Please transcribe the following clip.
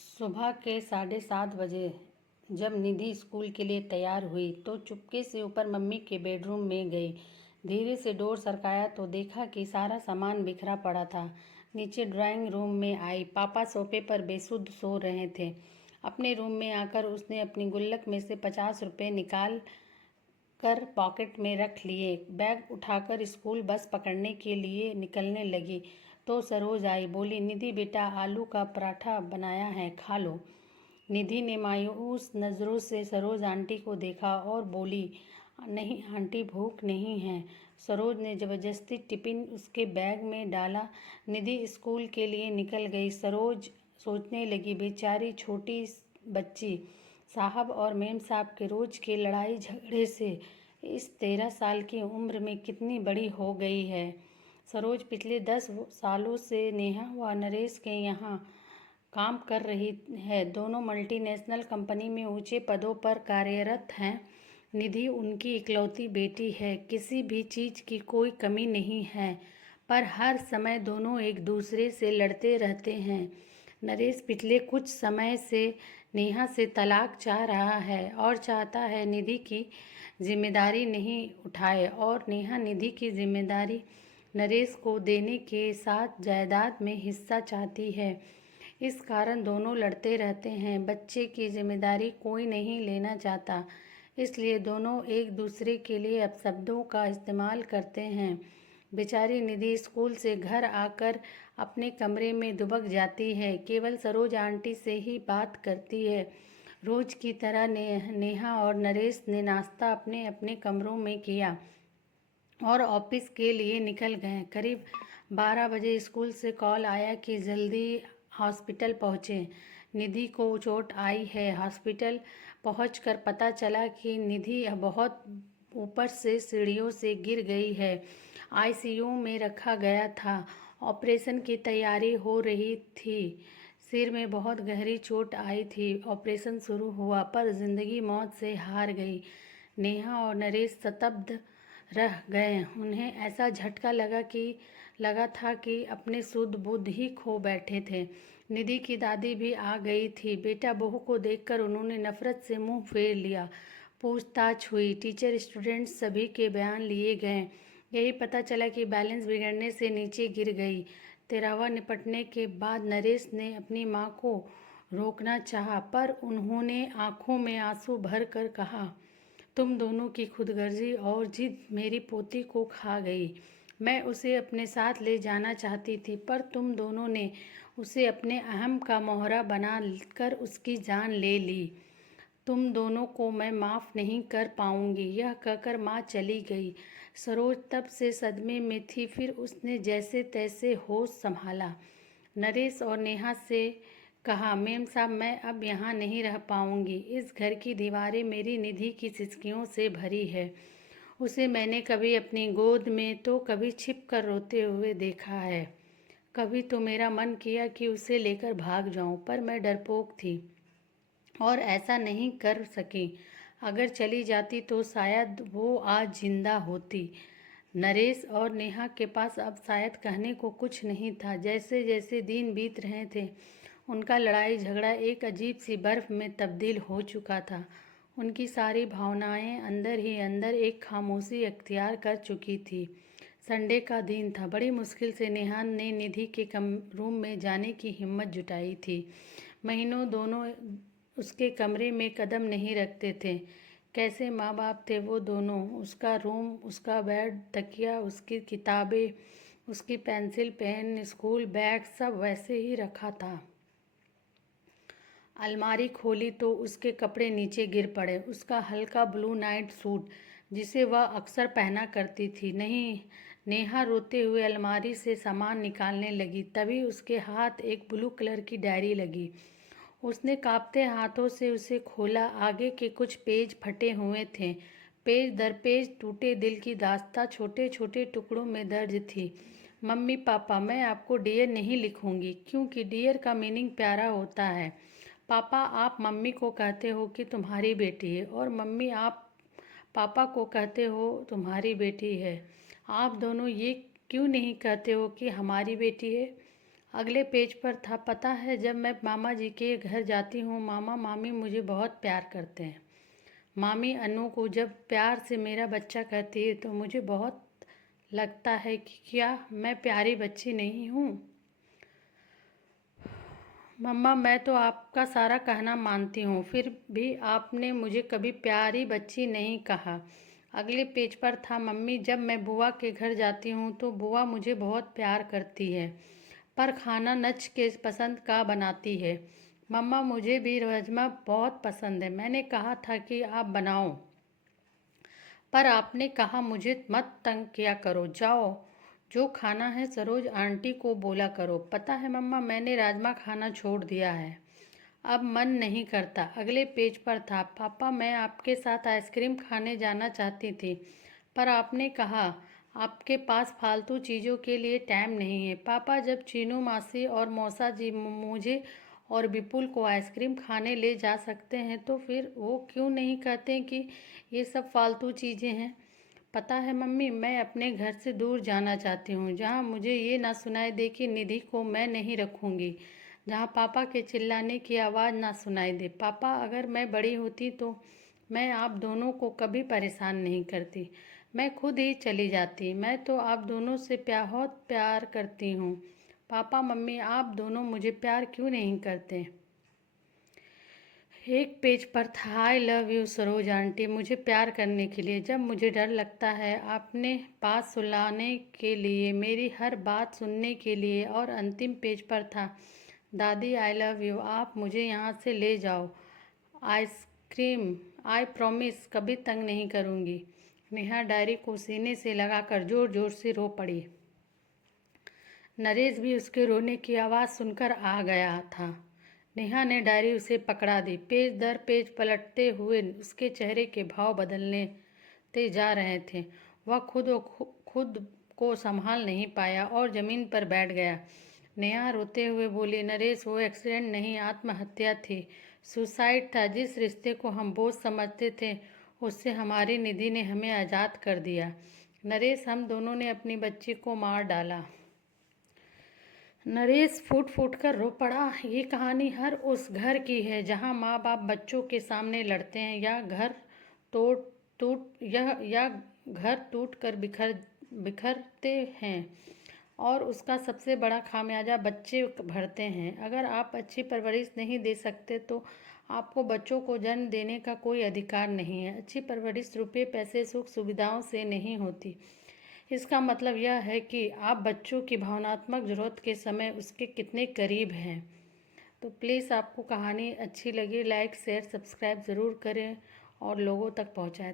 सुबह के 7:30 बजे जब निधि स्कूल के लिए तैयार हुई तो चुपके से ऊपर मम्मी के बेडरूम में गई। धीरे से डोर सरकाया तो देखा कि सारा सामान बिखरा पड़ा था। नीचे ड्राइंग रूम में आई। पापा सोफे पर बेसुध सो रहे थे। अपने रूम में आकर उसने अपनी गुल्लक में से 50 रुपये निकाल कर पॉकेट में रख लिए। बैग उठाकर स्कूल बस पकड़ने के लिए निकलने लगी तो सरोज आई। बोली, निधि बेटा, आलू का पराठा बनाया है, खा लो। निधि ने मायूस नज़रों से सरोज आंटी को देखा और बोली, नहीं आंटी, भूख नहीं है। सरोज ने ज़बरदस्ती टिफ़िन उसके बैग में डाला। निधि स्कूल के लिए निकल गई। सरोज सोचने लगी, बेचारी छोटी बच्ची साहब और मेम साहब के रोज़ के लड़ाई झगड़े से इस 13 साल की उम्र में कितनी बड़ी हो गई है। सरोज पिछले 10 सालों से नेहा व नरेश के यहाँ काम कर रही है। दोनों मल्टीनेशनल कंपनी में ऊंचे पदों पर कार्यरत हैं। निधि उनकी इकलौती बेटी है। किसी भी चीज़ की कोई कमी नहीं है, पर हर समय दोनों एक दूसरे से लड़ते रहते हैं। नरेश पिछले कुछ समय से नेहा से तलाक चाह रहा है और चाहता है निधि की जिम्मेदारी नहीं उठाए, और नेहा निधि की जिम्मेदारी नरेश को देने के साथ जायदाद में हिस्सा चाहती है। इस कारण दोनों लड़ते रहते हैं। बच्चे की जिम्मेदारी कोई नहीं लेना चाहता, इसलिए दोनों एक दूसरे के लिए अपशब्दों का इस्तेमाल करते हैं। बेचारी निधि स्कूल से घर आकर अपने कमरे में दुबक जाती है। केवल सरोज आंटी से ही बात करती है। रोज की तरह नेहा और नरेश ने नाश्ता अपने अपने कमरों में किया और ऑफिस के लिए निकल गए। करीब 12 बजे स्कूल से कॉल आया कि जल्दी हॉस्पिटल पहुँचें, निधि को चोट आई है। हॉस्पिटल पहुंचकर पता चला कि निधि बहुत ऊपर से सीढ़ियों से गिर गई है। आईसीयू में रखा गया था। ऑपरेशन की तैयारी हो रही थी। सिर में बहुत गहरी चोट आई थी। ऑपरेशन शुरू हुआ पर जिंदगी मौत से हार गई। नेहा और नरेश स्तब्ध रह गए। उन्हें ऐसा झटका लगा था कि अपने सुध बुध ही खो बैठे थे। निधि की दादी भी आ गई थी। बेटा बहू को देखकर उन्होंने नफरत से मुंह फेर लिया। पूछताछ हुई। टीचर, स्टूडेंट्स सभी के बयान लिए गए। यही पता चला कि बैलेंस बिगड़ने से नीचे गिर गई। तेरावा निपटने के बाद नरेश ने अपनी माँ को रोकना चाहा, पर उन्होंने आंखों में आंसू भर कर कहा, तुम दोनों की खुदगर्जी और जिद मेरी पोती को खा गई। मैं उसे अपने साथ ले जाना चाहती थी, पर तुम दोनों ने उसे अपने अहम का मोहरा बना कर उसकी जान ले ली। तुम दोनों को मैं माफ़ नहीं कर पाऊंगी। यह कहकर माँ चली गई। सरोज तब से सदमे में थी। फिर उसने जैसे तैसे होश संभाला। नरेश और नेहा से कहा, मेम साहब, मैं अब यहाँ नहीं रह पाऊंगी। इस घर की दीवारें मेरी निधि की सिसकियों से भरी है। उसे मैंने कभी अपनी गोद में तो कभी छिप कर रोते हुए देखा है। कभी तो मेरा मन किया कि उसे लेकर भाग जाऊं, पर मैं डरपोक थी और ऐसा नहीं कर सकी। अगर चली जाती तो शायद वो आज जिंदा होती। नरेश और नेहा के पास अब शायद कहने को कुछ नहीं था। जैसे जैसे दिन बीत रहे थे, उनका लड़ाई झगड़ा एक अजीब सी बर्फ में तब्दील हो चुका था। उनकी सारी भावनाएं अंदर ही अंदर एक खामोशी अख्तियार कर चुकी थी। संडे का दिन था। बड़ी मुश्किल से नेहा ने निधि के रूम में जाने की हिम्मत जुटाई थी। महीनों दोनों उसके कमरे में कदम नहीं रखते थे। कैसे माँ बाप थे वो दोनों। उसका रूम, उसका बेड, तकिया, उसकी किताबें, उसकी पेंसिल, पेन, स्कूल बैग सब वैसे ही रखा था। अलमारी खोली तो उसके कपड़े नीचे गिर पड़े। उसका हल्का ब्लू नाइट सूट, जिसे वह अक्सर पहना करती थी। नहीं, नेहा रोते हुए अलमारी से सामान निकालने लगी। तभी उसके हाथ एक ब्लू कलर की डायरी लगी। उसने कांपते हाथों से उसे खोला। आगे के कुछ पेज फटे हुए थे। पेज दर पेज टूटे दिल की दास्तां छोटे छोटे टुकड़ों में दर्ज थी। मम्मी पापा, मैं आपको डियर नहीं लिखूंगी, क्योंकि डियर का मीनिंग प्यारा होता है। पापा, आप मम्मी को कहते हो कि तुम्हारी बेटी है, और मम्मी आप पापा को कहते हो तुम्हारी बेटी है। आप दोनों ये क्यों नहीं कहते हो कि हमारी बेटी है? अगले पेज पर था, पता है जब मैं मामा जी के घर जाती हूँ मामा मामी मुझे बहुत प्यार करते हैं। मामी अनु को जब प्यार से मेरा बच्चा कहती है तो मुझे बहुत लगता है कि क्या मैं प्यारी बच्ची नहीं हूँ। मम्मा मैं तो आपका सारा कहना मानती हूँ, फिर भी आपने मुझे कभी प्यारी बच्ची नहीं कहा। अगले पेज पर था, मम्मी जब मैं बुआ के घर जाती हूँ तो बुआ मुझे बहुत प्यार करती है, पर खाना नच के पसंद का बनाती है। मम्मा मुझे भी राजमा बहुत पसंद है, मैंने कहा था कि आप बनाओ, पर आपने कहा मुझे मत तंग किया करो, जाओ जो खाना है सरोज आंटी को बोला करो। पता है मम्मा मैंने राजमा खाना छोड़ दिया है, अब मन नहीं करता। अगले पेज पर था, पापा मैं आपके साथ आइसक्रीम खाने जाना चाहती थी, पर आपने कहा आपके पास फालतू चीज़ों के लिए टाइम नहीं है। पापा जब चीनू मासी और मौसा जी मुझे और विपुल को आइसक्रीम खाने ले जा सकते हैं तो फिर वो क्यों नहीं कहते कि ये सब फालतू चीज़ें हैं। पता है मम्मी मैं अपने घर से दूर जाना चाहती हूँ, जहाँ मुझे ये ना सुनाई दे कि निधि को मैं नहीं रखूँगी, जहाँ पापा के चिल्लाने की आवाज़ ना सुनाई दे। पापा अगर मैं बड़ी होती तो मैं आप दोनों को कभी परेशान नहीं करती, मैं खुद ही चली जाती। मैं तो आप दोनों से बहुत प्यार करती हूँ। पापा मम्मी आप दोनों मुझे प्यार क्यों नहीं करते। एक पेज पर था, I love you Saroj aunty मुझे प्यार करने के लिए, जब मुझे डर लगता है आपने पास सुलाने के लिए, मेरी हर बात सुनने के लिए। और अंतिम पेज पर था, दादी आई लव यू आप मुझे यहाँ से ले जाओ, आइसक्रीम आई प्रॉमिस कभी तंग नहीं करूँगी। नेहा डायरी को सीने से लगाकर ज़ोर ज़ोर से रो पड़ी। नरेश भी उसके रोने की आवाज़ सुनकर आ गया था। नेहा ने डायरी उसे पकड़ा दी, पेज दर पेज पलटते हुए उसके चेहरे के भाव बदलते जा रहे थे। वह खुद को संभाल नहीं पाया और ज़मीन पर बैठ गया। नेहा रोते हुए बोली, नरेश वो एक्सीडेंट नहीं आत्महत्या थी, सुसाइड था। जिस रिश्ते को हम बोझ समझते थे उससे हमारी निधि ने हमें आज़ाद कर दिया। नरेश हम दोनों ने अपनी बच्ची को मार डाला। नरेश फूट फूट कर रो पड़ा। ये कहानी हर उस घर की है जहाँ माँ बाप बच्चों के सामने लड़ते हैं, तोड़ या घर टूट कर बिखरते हैं, और उसका सबसे बड़ा खामियाजा बच्चे भरते हैं। अगर आप अच्छी परवरिश नहीं दे सकते तो आपको बच्चों को जन्म देने का कोई अधिकार नहीं है। अच्छी परवरिश रुपये पैसे सुख सुविधाओं से नहीं होती। इसका मतलब यह है कि आप बच्चों की भावनात्मक ज़रूरत के समय उसके कितने करीब हैं। तो प्लीज़ आपको कहानी अच्छी लगी लाइक शेयर सब्सक्राइब ज़रूर करें और लोगों तक पहुँचाएं।